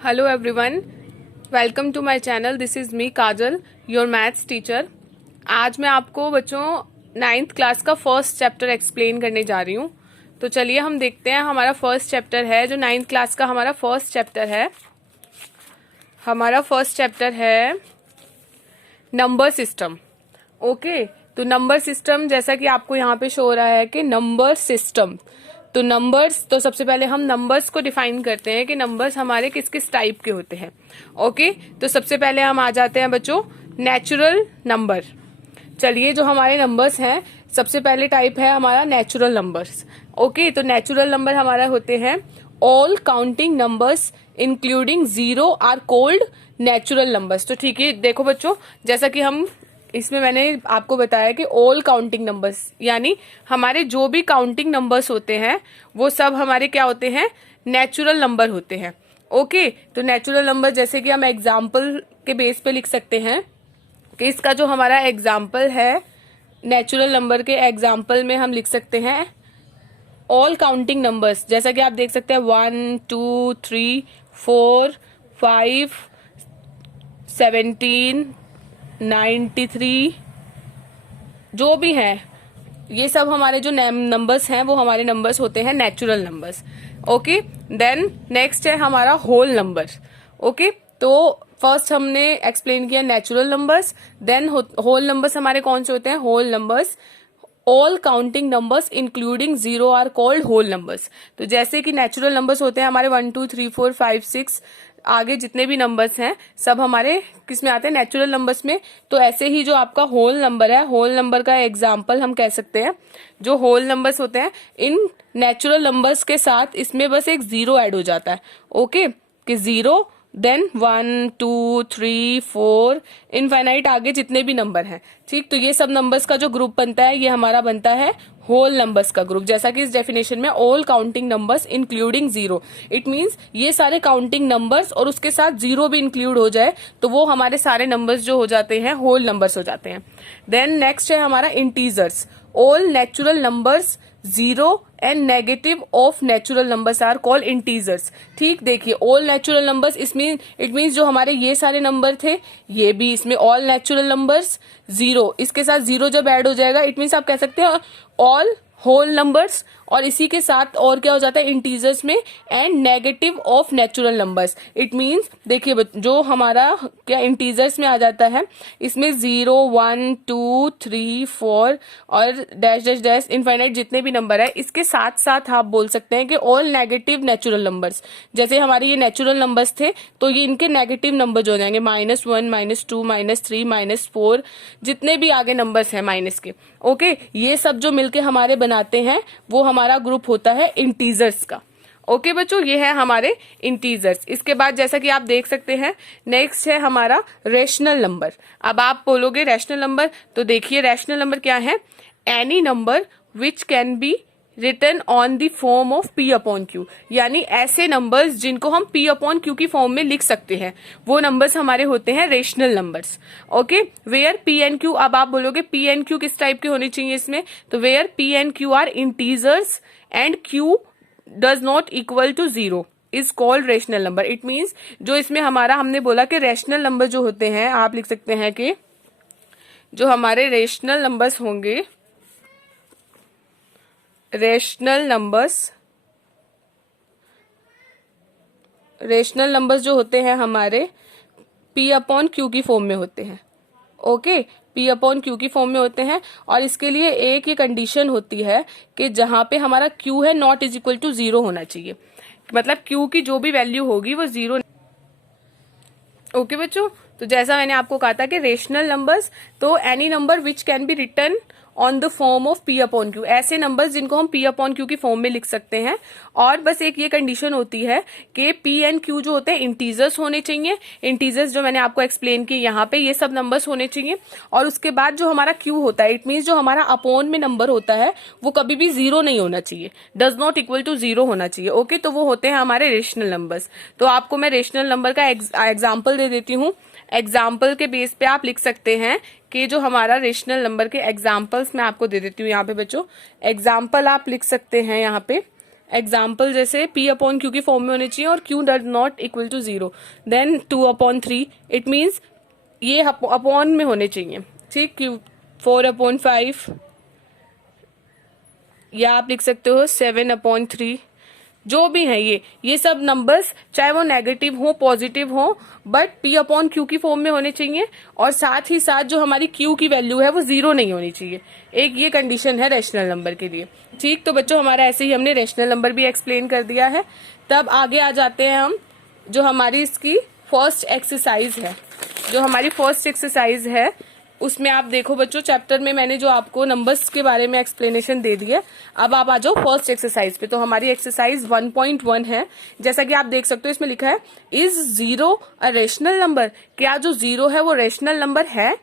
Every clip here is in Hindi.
Hello everyone, welcome to my channel. This is me Kajal, your maths teacher. आज मैं आपको बच्चों 9th क्लास का फर्स्ट चैप्टर एक्सप्लेन करने जा रही हूँ. तो चलिए हम देखते हैं. हमारा फर्स्ट चैप्टर है जो 9th क्लास का हमारा फर्स्ट चैप्टर है. हमारा फर्स्ट चैप्टर है नंबर सिस्टम. ओके, तो नंबर सिस्टम जैसा कि आपको यहाँ पे शो हो रहा है कि नंबर सिस्टम. तो नंबर्स, तो सबसे पहले हम नंबर्स को डिफाइन करते हैं कि नंबर्स हमारे किस किस टाइप के होते हैं. ओके, तो सबसे पहले हम आ जाते हैं बच्चों नेचुरल नंबर. चलिए, जो हमारे नंबर्स हैं सबसे पहले टाइप है हमारा नेचुरल नंबर्स. ओके, तो नेचुरल नंबर हमारा होते हैं all counting numbers including zero are called natural numbers. तो ठीक है, देखो बच्चों, जैसा कि हम इसमें मैंने आपको बताया कि ऑल काउंटिंग नंबर्स यानी हमारे जो भी काउंटिंग नंबर्स होते हैं वो सब हमारे क्या होते हैं, नेचुरल नंबर होते हैं. ओके, तो नेचुरल नंबर जैसे कि हम एग्जाम्पल के बेस पे लिख सकते हैं कि इसका जो हमारा एग्जाम्पल है नेचुरल नंबर के एग्जाम्पल में हम लिख सकते हैं ऑल काउंटिंग नंबर्स. जैसा कि आप देख सकते हैं 1 2 3 4 5 17 93 जो भी है, ये सब हमारे जो नंबर्स हैं वो हमारे नंबर्स होते हैं natural numbers. Okay, then next है हमारा होल नंबर. ओके, तो फर्स्ट हमने एक्सप्लेन किया natural numbers. Then whole numbers हमारे कौन से होते हैं, whole numbers all counting numbers including zero are called whole numbers. तो जैसे कि नेचुरल नंबर्स होते हैं हमारे 1 2 3 4 5 6 आगे जितने भी नंबर्स हैं सब हमारे किस में आते हैं, नेचुरल नंबर्स में. तो ऐसे ही जो आपका होल नंबर है, होल नंबर का एग्जाम्पल हम कह सकते हैं. जो होल नंबर्स होते हैं इन नेचुरल नंबर्स के साथ इसमें बस एक जीरो ऐड हो जाता है. ओके, कि जीरो देन 1 2 3 4 इनफाइनाइट आगे जितने भी नंबर हैं. ठीक, तो ये सब नंबर्स का जो ग्रुप बनता है ये हमारा बनता है होल नंबर्स का ग्रुप. जैसा कि इस डेफिनेशन में all counting numbers including zero, it means ये सारे काउंटिंग नंबर्स और उसके साथ जीरो भी इंक्लूड हो जाए तो वो हमारे सारे नंबर्स जो हो जाते हैं होल नंबर्स हो जाते हैं. देन नेक्स्ट है हमारा integers. All natural numbers zero and negative of natural numbers are called integers. ठीक, देखिए ऑल नेचुरल नंबर्स इसमें इट मींस जो हमारे ये सारे नंबर थे ये भी इसमें ऑल नेचुरल नंबर्स, जीरो इसके साथ जीरो जब ऐड हो जाएगा इट मींस आप कह सकते हैं ऑल होल नंबर्स, और इसी के साथ और क्या हो जाता है इंटीजर्स में and negative of natural numbers. It means देखिए जो हमारा क्या इंटीजर्स में आ जाता है इसमें 0 1 2 3 4 और डैश डैश डैश इनफाइनाइट जितने भी नंबर है इसके साथ साथ आप बोल सकते हैं कि ऑल नेगेटिव नेचुरल नंबर्स. जैसे हमारे ये नेचुरल नंबर्स थे तो ये इनके नेगेटिव नंबर्स हो जाएंगे -1 -2 -3 -4 जितने भी आगे नंबर्स हैं माइनस के. ओके, ये सब जो मिलके हमारे बनाते हैं वो हमारा ग्रुप होता है इंटीजर्स का. ओके बच्चों, ये है हमारे इंटीजर्स. इसके बाद जैसा कि आप देख सकते हैं नेक्स्ट है हमारा रेशनल नंबर. अब आप बोलोगे रेशनल नंबर, तो देखिए रेशनल नंबर क्या है, any number which can be written on the form of P upon Q. यानी ऐसे नंबर्स जिनको हम P अपॉन Q की फॉर्म में लिख सकते हैं वो नंबर्स हमारे होते हैं rational numbers. Okay, where P and Q, अब आप बोलोगे P एंड Q किस टाइप के होने चाहिए इसमें, तो where P and Q are integers and Q does not equal to zero is called rational number. It means जो इसमें हमारा हमने बोला कि रेशनल नंबर जो होते हैं आप लिख सकते हैं कि जो हमारे रेशनल नंबर्स होंगे, रेशनल नंबर्स जो होते हैं हमारे P अपॉन Q की फॉर्म में होते हैं. ओके, P अपॉन Q की फॉर्म में होते हैं और इसके लिए एक ये कंडीशन होती है कि जहां पे हमारा Q है not is equal to zero होना चाहिए. मतलब Q की जो भी वैल्यू होगी वो जीरो. ओके बच्चों, तो जैसा मैंने आपको कहा था कि रेशनल नंबर्स, तो any number which can be written on the form of P upon Q, ऐसे नंबर्स जिनको हम P अपॉन Q की फॉर्म में लिख सकते हैं. और बस एक ये कंडीशन होती है कि P एंड Q जो होते हैं इंटीजर्स होने चाहिए. इंटीजर्स जो मैंने आपको एक्सप्लेन किए यहाँ पे ये सब नंबर्स होने चाहिए. और उसके बाद जो हमारा Q होता है इट मीन्स जो हमारा अपॉन में नंबर होता है वो कभी भी जीरो नहीं होना चाहिए, does not equal to zero होना चाहिए. ओके, तो वो होते हैं हमारे रेशनल नंबर्स. तो आपको मैं रेशनल नंबर का एग्जाम्पल दे देती हूँ. एग्जाम्पल के बेस पे आप लिख सकते हैं कि जो हमारा रेशनल नंबर के एग्जाम्पल्स मैं आपको दे देती हूँ यहाँ पे बच्चों. एग्जाम्पल आप लिख सकते हैं यहाँ पे एग्जाम्पल जैसे p अपॉन क्यू की फॉर्म में होने चाहिए और q does not equal to 0, then 2/3, it means ये अपॉन में होने चाहिए, ठीक। q 4/5, या आप लिख सकते हो 7/3, जो भी है ये सब नंबर्स चाहे वो नेगेटिव हो पॉजिटिव हो बट p अपॉन क्यू की फॉर्म में होने चाहिए, और साथ ही साथ जो हमारी q की वैल्यू है वो 0 नहीं होनी चाहिए। एक ये कंडीशन है रेशनल नंबर के लिए, ठीक। तो बच्चों हमारा ऐसे ही हमने रेशनल नंबर भी एक्सप्लेन कर दिया है। तब आगे आ जाते हैं हम, जो हमारी इसकी फर्स्ट एक्सरसाइज है, जो हमारी फर्स्ट एक्सरसाइज है उसमें आप देखो बच्चों, चैप्टर में मैंने जो आपको नंबर्स के बारे में एक्सप्लेनेशन दे दी है। अब आप आ जाओ फर्स्ट एक्सरसाइज पे। तो हमारी एक्सरसाइज 1.1 है। जैसा कि आप देख सकते हो इसमें लिखा है, इज 0 अ रेशनल नंबर? क्या जो 0 है वो रेशनल नंबर है?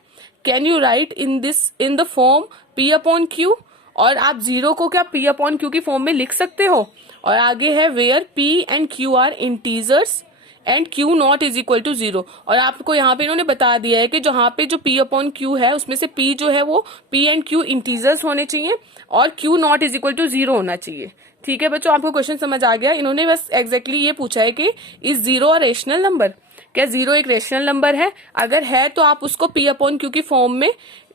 Can you write in the form p upon Q? और आप 0 को क्या p अपॉन क्यू की फॉर्म में लिख सकते हो? और आगे है where p and q are integers and q not is equal to 0। और आपको यहाँ पे इन्होंने बता दिया है कि जहाँ पे जो p अपॉन क्यू है उसमें से p जो है वो p एंड q इंटीजर्स होने चाहिए और q not is equal to 0 होना चाहिए, ठीक है बच्चों। आपको क्वेश्चन समझ आ गया? इन्होंने बस एग्जैक्टली ये पूछा है कि इज 0 अ रेशनल नंबर? क्या 0 एक रेशनल नंबर है? अगर है तो आप उसको p अपॉन क्यू की फॉर्म में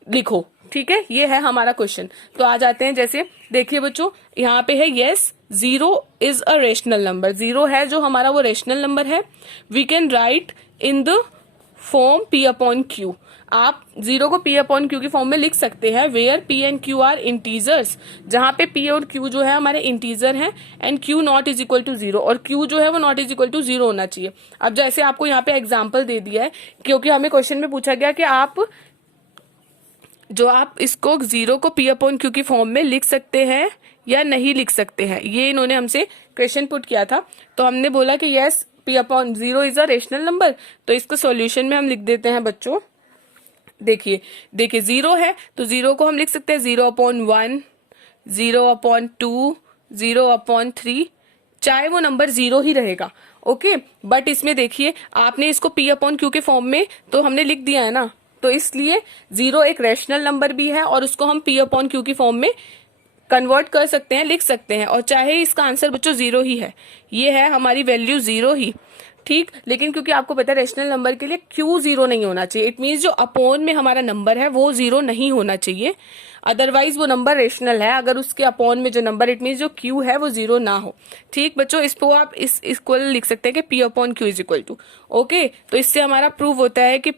लिखो, ठीक है। ये है हमारा क्वेश्चन। तो आ जाते हैं, जैसे देखिए बच्चों यहाँ पे है yes 0 is a rational number. 0 है जो हमारा वो रेशनल नंबर है। We can write in the form p upon Q. आप 0 को p अपॉन क्यू की फॉर्म में लिख सकते हैं where p and q are integers, जहां पे p और q जो है हमारे इंटीजर हैं, and q not is equal to 0, और q जो है वो नॉट इज इक्वल टू 0 होना चाहिए। अब जैसे आपको यहाँ पे एग्जाम्पल दे दिया है, क्योंकि हमें क्वेश्चन में पूछा गया कि आप इसको 0 को p अपॉन क्यू की फॉर्म में लिख सकते हैं या नहीं लिख सकते हैं, ये इन्होंने हमसे क्वेश्चन पुट किया था। तो हमने बोला कि yes p upon 0 is a rational number. तो इसको सॉल्यूशन में हम लिख देते हैं बच्चों। देखिए 0 है तो 0 को हम लिख सकते हैं 0/1, 0/2, 0/3, चाहे वो नंबर 0 ही रहेगा, ओके। बट इसमें देखिए आपने इसको p अपॉन क्यू के फॉर्म में तो हमने लिख दिया है ना, तो इसलिए 0 एक रेशनल नंबर भी है और उसको हम p अपॉन क्यू की फॉर्म में कन्वर्ट कर सकते हैं, लिख सकते हैं। और चाहे इसका आंसर बच्चों 0 ही है, ये है हमारी वैल्यू 0 ही, ठीक। लेकिन क्योंकि आपको पता है रेशनल नंबर के लिए q 0 नहीं होना चाहिए, इट मीन्स जो अपॉन में हमारा नंबर है वो 0 नहीं होना चाहिए, अदरवाइज वो नंबर रेशनल है अगर उसके अपॉन में जो नंबर इट मीन्स जो q है वो 0 ना हो, ठीक बच्चों। इसको आप इस इक्वल लिख सकते हैं कि p upon Q is equal to, okay. तो इससे हमारा प्रूव होता है कि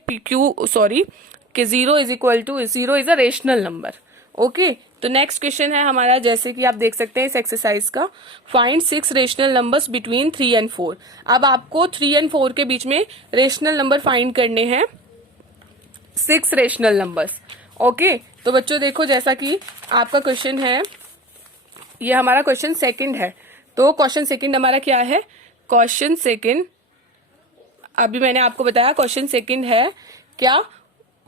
कि 0 is equal to 0 is a rational number, okay. तो नेक्स्ट क्वेश्चन है हमारा, जैसे कि आप देख सकते हैं इस एक्सरसाइज का, find 6 rational numbers between 3 and 4। अब आपको 3 एंड 4 के बीच में रेशनल नंबर फाइंड करने हैं, 6 रेशनल नंबर्स, ओके। तो बच्चों देखो, जैसा कि आपका क्वेश्चन है, ये हमारा क्वेश्चन सेकंड है। तो क्वेश्चन सेकंड हमारा क्या है? क्वेश्चन सेकंड अभी मैंने आपको बताया, क्वेश्चन सेकंड है क्या?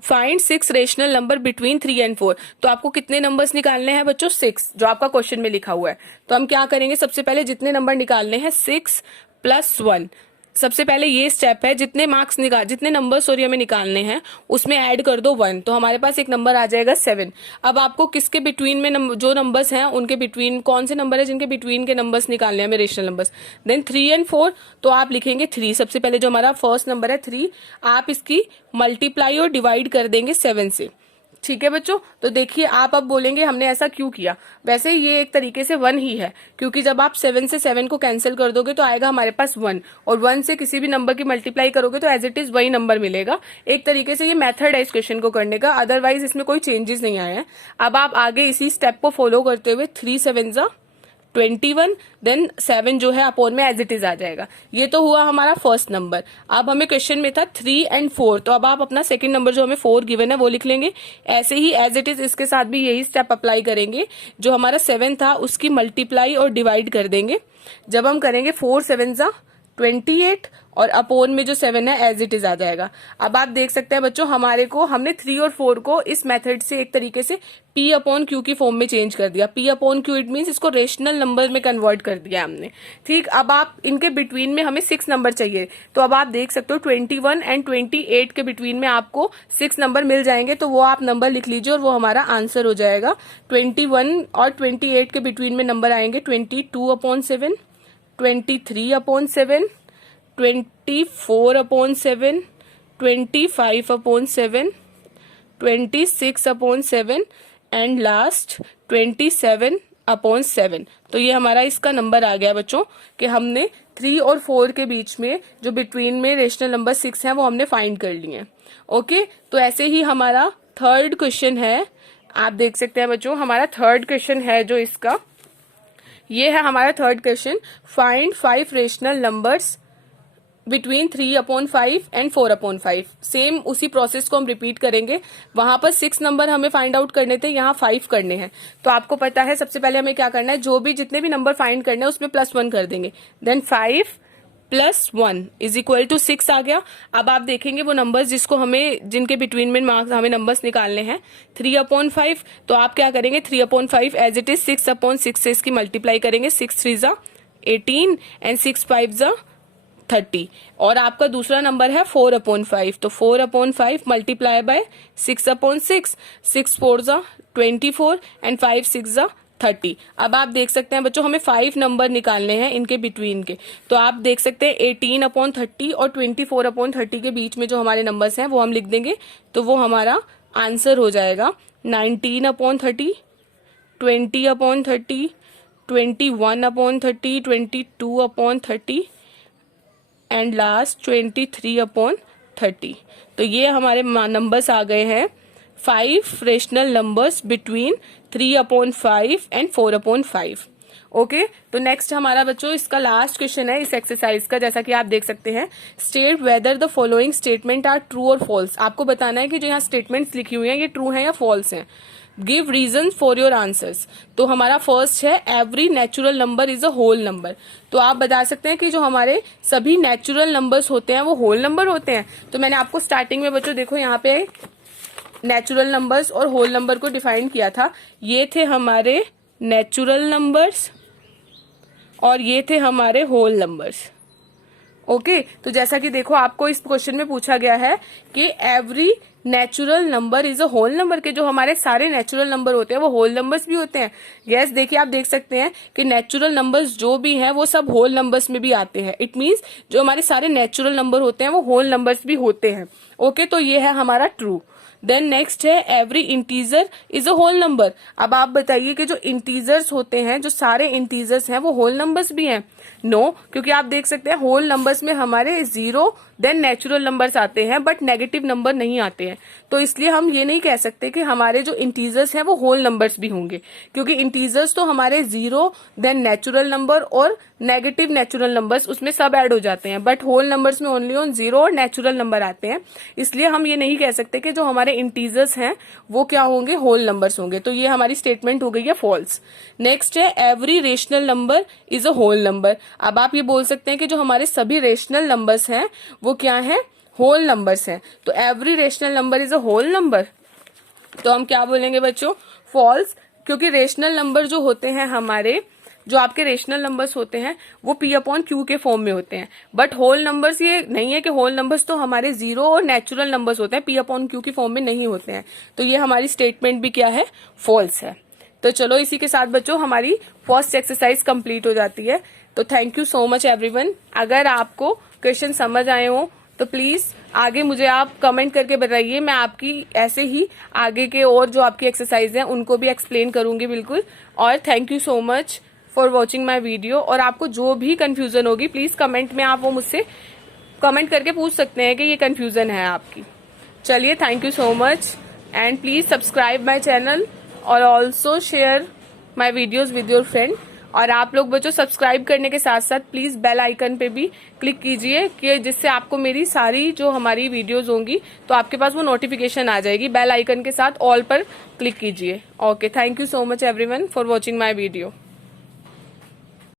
Find 6 rational number between 3 and 4। तो आपको कितने नंबर्स निकालने हैं बच्चों? 6, जो आपका क्वेश्चन में लिखा हुआ है। तो हम क्या करेंगे, सबसे पहले जितने नंबर निकालने हैं 6 + 1, सबसे पहले ये स्टेप है। जितने नंबर हमें निकालने हैं उसमें ऐड कर दो 1, तो हमारे पास एक नंबर आ जाएगा 7। अब आपको किसके बिटवीन में जो नंबर्स हैं उनके बिटवीन, कौन से नंबर है जिनके बिटवीन के नंबर्स निकालने हैं हमें रेशनल नंबर्स। देन 3 एंड 4, तो आप लिखेंगे 3। सबसे पहले जो हमारा फर्स्ट नंबर है 3, आप इसकी मल्टीप्लाई और डिवाइड कर देंगे 7 से, ठीक है बच्चों। तो देखिए आप अब बोलेंगे हमने ऐसा क्यों किया? वैसे ये एक तरीके से 1 ही है, क्योंकि जब आप 7 से 7 को कैंसिल कर दोगे तो आएगा हमारे पास 1, और 1 से किसी भी नंबर की मल्टीप्लाई करोगे तो एज इट इज वही नंबर मिलेगा। एक तरीके से ये मेथड है इस क्वेश्चन को करने का, अदरवाइज इसमें कोई चेंजेस नहीं आए हैं। अब आप आगे इसी स्टेप को फॉलो करते हुए 3 7 जा 21, देन 7 जो है अपॉन में एज इट इज आ जाएगा। ये तो हुआ हमारा फर्स्ट नंबर। अब हमें क्वेश्चन में था 3 एंड 4, तो अब आप अपना सेकंड नंबर जो हमें 4 गिवन है वो लिख लेंगे। ऐसे ही एज इट इज इसके साथ भी यही स्टेप अप्लाई करेंगे। जो हमारा 7 था उसकी मल्टीप्लाई और डिवाइड कर देंगे। जब हम करेंगे 4 7 जा 28 और अपोन में जो 7 है एज इट इज आ जाएगा। अब आप देख सकते हैं बच्चों, हमने 3 और 4 को इस मेथड से एक तरीके से P अपॉन Q की फॉर्म में चेंज कर दिया। P upon Q it means इसको रेशनल नंबर में कन्वर्ट कर दिया हमने। ठीक, अब आप इनके बिटवीन में हमें 6 नंबर चाहिए, तो अब आप देख सकते हो 21 एंड 28 के बिटवीन में आपको 6 नंबर मिल जाएंगे, तो वो आप नंबर लिख लीजिए और वो हमारा आंसर हो जाएगा। 21 और 28 के बिटवीन में नंबर आएंगे 22/7, 23/7, 24/7, 25/7, 26/7 एंड लास्ट 27/7। तो ये हमारा इसका नंबर आ गया बच्चों कि हमने 3 और 4 के बीच में जो बिटवीन में रेशनल नंबर 6 है वो हमने फाइंड कर लिए। ओके, तो ऐसे ही हमारा थर्ड क्वेश्चन है, आप देख सकते हैं बच्चों, हमारा थर्ड क्वेश्चन है जो इसका, ये है हमारा third question, find 5 rational numbers between 3/5 and 4/5। Same उसी प्रोसेस को हम रिपीट करेंगे। वहां पर 6 नंबर हमें फाइंड आउट करने थे, यहाँ 5 करने हैं। तो आपको पता है सबसे पहले हमें क्या करना है, जो भी जितने भी नंबर फाइंड करने हैं उसमें +1 कर देंगे, देन 5 + 1 = 6 आ गया। अब आप देखेंगे वो नंबर्स जिनके बिटवीन में मार्क्स हमें नंबर्स निकालने हैं 3/5, तो आप क्या करेंगे 3/5 एज इट इज 6/6 से इसकी मल्टीप्लाई करेंगे। 6 3 = 18 एंड 6 5 = 30। और आपका दूसरा नंबर है 4/5, तो 4/5 मल्टीप्लाई बाय 6/6, 6 4 = 24 एंड 5 6 = 30। अब आप देख सकते हैं बच्चों, हमें 5 नंबर निकालने हैं इनके बिटवीन के, तो आप देख सकते हैं 18/30 और 24/30 के बीच में जो हमारे नंबर्स हैं वो हम लिख देंगे, तो वो हमारा आंसर हो जाएगा 19/30, 20/30, 21/30, 22/30 एंड लास्ट 23/30। तो ये हमारे नंबर्स आ गए हैं 5 rational numbers between 3/5 and 4/5। Okay, तो नेक्स्ट हमारा बच्चों इसका लास्ट क्वेश्चन है इस एक्सरसाइज का, जैसा कि आप देख सकते हैं, state whether the following statement are true और फॉल्स। आपको बताना है कि जो यहाँ स्टेटमेंट्स लिखी हुई हैं ये ट्रू है या फॉल्स हैं। Give reason for your answers. तो हमारा फर्स्ट है every natural number is a whole number. तो आप बता सकते हैं कि जो हमारे सभी नेचुरल नंबर्स होते हैं वो होल नंबर होते हैं। तो मैंने आपको स्टार्टिंग में बच्चों देखो यहाँ पे नेचुरल नंबर्स और होल नंबर को डिफाइन किया था। ये थे हमारे नेचुरल नंबर्स और ये थे हमारे होल नंबर्स। ओके, तो जैसा कि देखो आपको इस क्वेश्चन में पूछा गया है कि every natural number is a whole number, के जो हमारे सारे नेचुरल नंबर होते हैं वो होल नंबर्स भी होते हैं। यस, देखिए आप देख सकते हैं कि नेचुरल नंबर्स जो भी हैं वो सब होल नंबर्स में भी आते हैं। इट मींस जो हमारे सारे नेचुरल नंबर होते हैं वो होल नंबर्स भी होते हैं। ओके, तो ये है हमारा ट्रू। देन नेक्स्ट है every integer is a whole number. अब आप बताइए कि जो इंटीजर्स होते हैं, जो सारे इंटीजर्स हैं वो होल नंबर्स भी हैं? नो, क्योंकि आप देख सकते हैं होल नंबर्स में हमारे 0 देन नेचुरल नंबर्स आते हैं बट नेगेटिव नंबर नहीं आते हैं। तो इसलिए हम ये नहीं कह सकते कि हमारे जो इंटीजर्स हैं वो होल नंबर्स भी होंगे, क्योंकि इंटीजर्स तो हमारे 0 देन नेचुरल नंबर और नेगेटिव नेचुरल नंबर्स उसमें सब ऐड हो जाते हैं, बट होल नंबर्स में ओनली ऑन 0 और नेचुरल नंबर आते हैं। इसलिए हम ये नहीं कह सकते कि जो हमारे इंटीजर्स हैं वो क्या होंगे, होल नंबर्स होंगे। तो ये हमारी स्टेटमेंट हो गई है फॉल्स। नेक्स्ट है every rational number is a whole number. अब आप ये बोल सकते हैं कि जो हमारे सभी रेशनल नंबर्स हैं वो क्या है, होल नंबर्स हैं। तो every rational number is a whole number, तो हम क्या बोलेंगे बच्चों, फॉल्स, क्योंकि रेशनल नंबर जो होते हैं हमारे, जो आपके रेशनल नंबर्स होते हैं वो P/Q के फॉर्म में होते हैं, बट होल नंबर्स ये नहीं है कि होल नंबर्स तो हमारे 0 और नेचुरल नंबर्स होते हैं, P/Q की फॉर्म में नहीं होते हैं। तो ये हमारी स्टेटमेंट भी क्या है, फॉल्स है। तो चलो इसी के साथ बच्चों हमारी फर्स्ट एक्सरसाइज कंप्लीट हो जाती है। तो thank you so much everyone. अगर आपको क्वेश्चन समझ आए हो तो प्लीज आगे मुझे आप कमेंट करके बताइए, मैं आपकी ऐसे ही आगे के और जो आपकी एक्सरसाइज हैं उनको भी एक्सप्लेन करूंगी बिल्कुल। और thank you so much for watching my video. और आपको जो भी कंफ्यूजन होगी प्लीज कमेंट में आप वो मुझसे कमेंट करके पूछ सकते हैं कि ये कंफ्यूजन है आपकी। चलिए, thank you so much and please subscribe my channel और also share my videos with your friend. और आप लोग बच्चों सब्सक्राइब करने के साथ साथ प्लीज बेल आइकन पे भी क्लिक कीजिए कि जिससे आपको मेरी सारी जो हमारी वीडियोस होंगी तो आपके पास वो नोटिफिकेशन आ जाएगी। बेल आइकन के साथ ऑल पर क्लिक कीजिए। Okay, thank you so much everyone for watching my video.